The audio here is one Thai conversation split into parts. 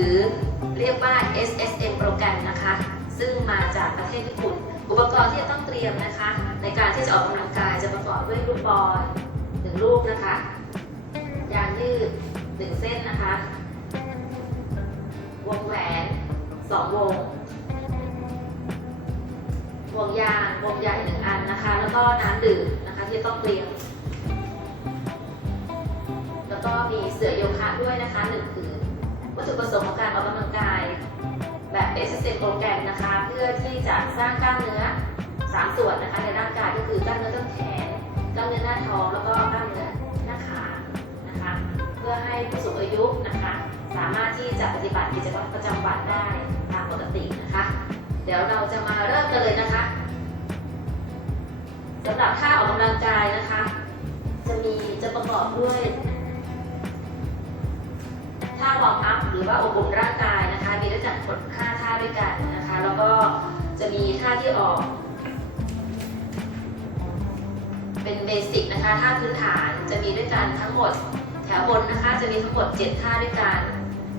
ือเรียกว่า SSM โปรแกรมนะคะ ซึ่งมาจากประเทศญี่ปุ่น อุปกรณ์ที่จะต้องเตรียมนะคะ ในการที่จะออกกำลังกายจะประกอบด้วยลูกบอลหนึ่งลูกนะคะยางยืดหนึ่งเส้นนะคะ วงแหวนสองวง วงยางวงใหญ่หนึ่งอันนะคะ แล้วก็น้ำดื่มนะคะที่ต้องเตรียม แล้วก็มีเสื่อโยคะด้วยนะคะหนึ่งผืน วัตถุประสงค์ของการออกกำลังกาย แบบ s อ m โปรแกรมนะคะ เพื่อที่จะสร้างกล้ามเนื้อ 3 ส่วนนะคะในร่างกายก็คือกล้ามเนื้อต้นแขนกล้ามเนื้อหน้าท้องแล้วก็กล้ามเนื้อหน้าขานะคะ เพื่อให้ผู้สูงอายุนะคะ สามารถที่จะปฏิบัติกิจวัตรประจำวันได้ตามปกตินะคะ เดี๋ยวเราจะมาเริ่มกันเลยนะคะสำหรับท่าออกกำลังกายนะคะ จะมีจะประกอบด้วย ท่าวอร์มอัพหรือว่าอบอุ่นร่างกายนะคะ มีด้วยกันทั้งหมด5ท่าด้วยกันนะคะ แล้วก็จะมีท่าที่ออก เป็นเบสิกนะคะท่าพื้นฐานจะมีด้วยกันทั้งหมดแถวบนนะคะ จะมีทั้งหมด 7 ท่าด้วยกัน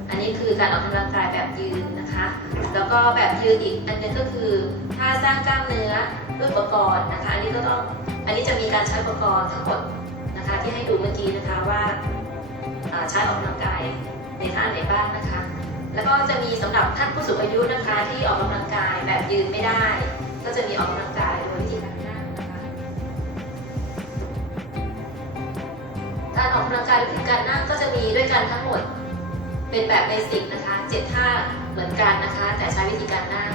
อันนี้คือการออกกำลังกายแบบยืนนะคะ แล้วก็แบบยืนอีกอันนึงก็คือท่าสร้างกล้ามเนื้อด้วยอุปกรณ์นะคะ อันนี้ก็ต้องอันนี้จะมีการใช้อุปกรณ์ทั้งหมดนะคะ ที่ให้ดูเมื่อกี้นะคะว่าใช้ออกกำลังกาย ในท่าไหนบ้างนะคะ แล้วก็จะมีสำหรับท่านผู้สูงอายุนะคะที่ออกกำลังกายแบบยืนไม่ได้ ก็จะมีออกกำลังกายโดยวิธีการนั่งนะคะการออกกำลังกายด้วยการนั่งก็จะมีด้วยกันทั้งหมด เป็นแบบเบสิกนะคะเจ็ดท่าเหมือนกันนะคะ แต่ใช้วิธีการนั่ง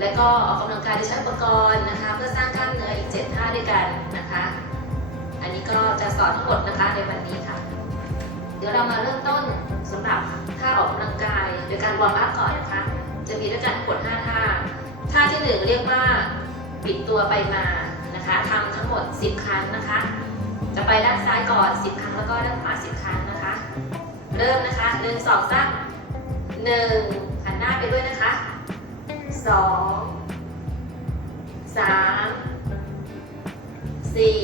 แล้วก็ออกกำลังกายโดยใช้อุปกรณ์นะคะ เพื่อสร้างกล้ามเนื้ออีกเจ็ดท่าด้วยกันนะคะ อันนี้ก็จะสอนทั้งหมดนะคะในวันนี้ค่ะ ดี๋ยวเรามาเริ่มต้นสำหรับท่าออกกำลังกาย โดยการวอร์มอัพก่อนนะคะ จะมีด้วยกันทั้งหมด5ท่า ท่าที่หนึ่งเรียกว่าปิดตัวไปมานะคะทำทั้งหมด 10 ครั้งนะคะ จะไปด้านซ้ายก่อน 10 ครั้งแล้วก็ด้านขวา10 ครั้งนะคะ เริ่มนะคะหนึ่งสองสามหนึ่งหันหน้าไปด้วยนะคะสองสามสี่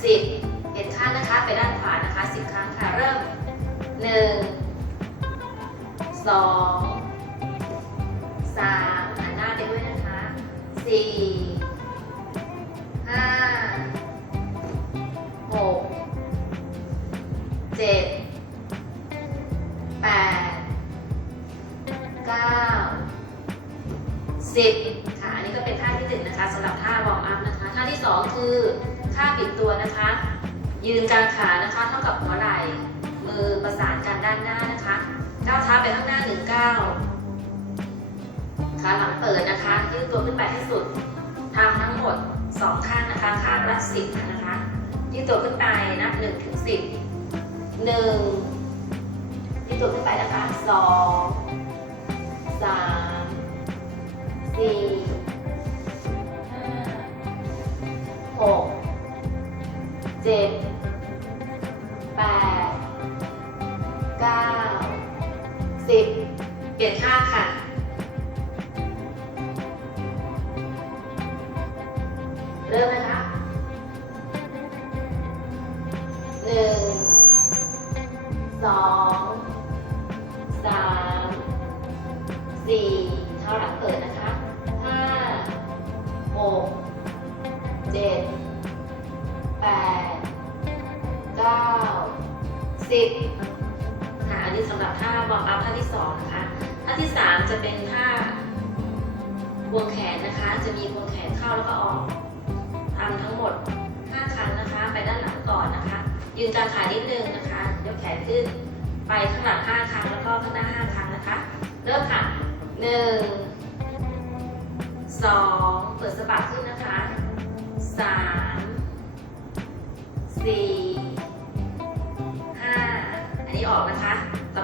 10 7ข้างนะคะ ไปด้านขวานะคะ 10 ครั้งค่ะ เริ่ม 1 2 3หันหน้าไปด้วยนะคะ 4 2 คือค่าปิดตัวนะคะ ยืนกลางขานะคะเท่ากับหัวไหล่มือประสานกันด้านหน้านะคะก้าวเท้าไปข้างหน้าหนึ่งก้าวขาหลังเปิดนะคะยืดตัวขึ้นไปให้สุดทำทั้งหมด 2 ข้างนะคะข้างละสิบนะคะยืดตัวขึ้นไปนับหนึ่งถึงสิบหนึ่งยืดตัวขึ้นไปนะคะสองสามสี่ หกเจ็ดแปดเก้าสิบเปลี่ยนท่าค่ะเริ่มนะคะหนึ่งสองสามสี่เท้าหลังเปิดนะคะห้าหก เจ็ดแปดเก้าสิบค่ะอันนี้สำหรับท่าวอร์มอัพท่าที่สองนะคะท่าที่สามจะเป็นท่าควงแขนนะคะ จะมีควงแขนเข้าแล้วก็ออกทำทั้งหมด 5 ครั้งนะคะ ไปด้านหลังก่อนนะคะ ยืนกลางขานิดนึงนะคะยกแขนขึ้น ไปข้างหลัง 5 ครั้งแล้วก็ข้างหน้า 5 ครั้งนะคะ เริ่มค่ะ 1 2 เปิดสะบักขึ้น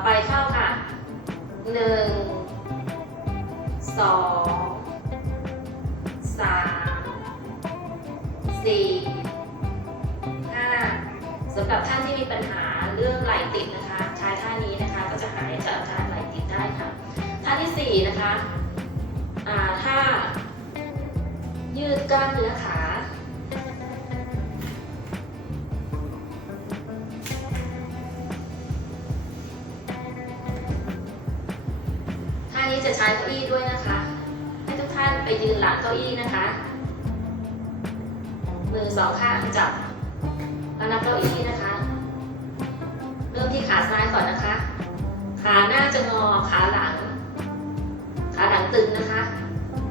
ไปเข้าค่ะหนึ่งสองสามสี่ห้าสำหรับท่านที่มีปัญหาเรื่องไหลติดนะคะใช้ท่านี้นะคะก็จะหายจากอาการไหลติดได้ค่ะท่าที่สี่นะคะอ่าถ้ายืดกล้ามเนื้อขา จะใช้เก้าอี้ด้วยนะคะ ให้ทุกท่านไปยืนหลังเก้าอี้นะคะ มือสองข้างจับแล้วนับเก้าอี้นะคะ เริ่มที่ขาซ้ายก่อนนะคะ ขาหน้าจะงอขาหลัง ขาหลังตึงนะคะ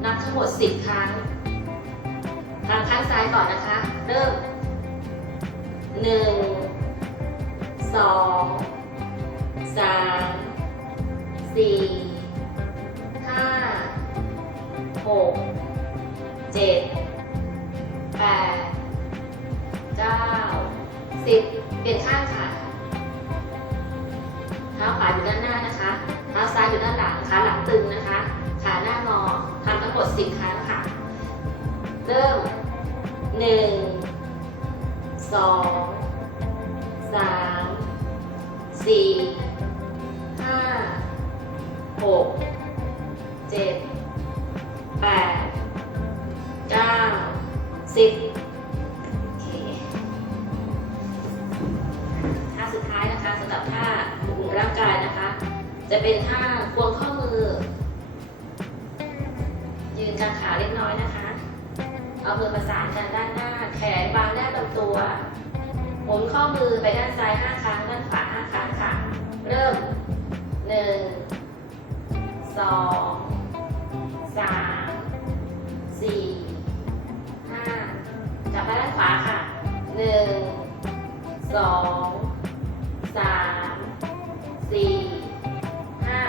นับทั้งหมด 10 ครั้งทางข้างซ้ายก่อนนะคะ เริ่ม 1 2 3 4ห้า หกเจ็ดแปดเก้าสิบเปลี่ยนข้างค่ะเท้าขวาอยู่ด้านหน้านะคะเท้าซ้ายอยู่ด้านหลังขาหลังตึงนะคะขาหน้างอทำทั้งหมดสิบครั้งค่ะ เริ่มหนึ่งสองสามสี่ห้าหกเจ็ด ปดเก้าสิบโอท่าสุดท้ายนะคะสำหรับท่าบุกร่างกายนะคะ จะเป็นท่าควงข้อมือ ยืนกางขาเล็กน้อยนะคะ เอามือประสานกันด้านหน้า แขนวางด้านลำตัวหมุนข้อมือไปด้านซ้าย 5 ครั้ง ด้านขวา 5 ครั้งค่ะ เริ่ม 1 2 3ากลับไปด้านขวาค่ะหนึ่งสองสามสี่ห้า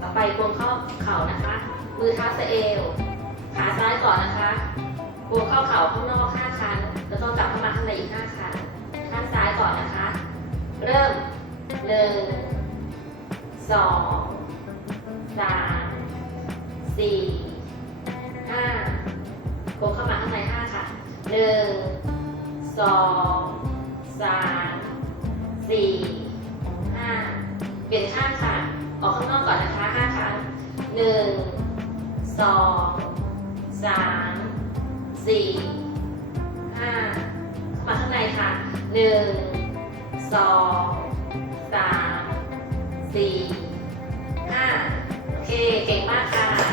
ต่อไปควงข้อเข่านะคะ มือเท้าสะเอว ขาซ้ายก่อนนะคะควงเข้าเข่าข้างนอกห้าครั้งแล้วก็กลับเข้ามาข้างในอีกห้าครั้งข้างซ้ายก่อนนะคะ เริ่มหนึ่งสองสามสี่ห้า กงเข้ามาข้างในห้าค่ะหนึ่งสองสามสี่ห้าเปลี่ยนข้างค่ะ ออกข้างนอกก่อนนะคะห้าครั้งหนึ่งสองสามสี่ห้ามาข้างในค่ะหนึ่งสองสามสี่ห้าโอเค เก่งมากค่ะ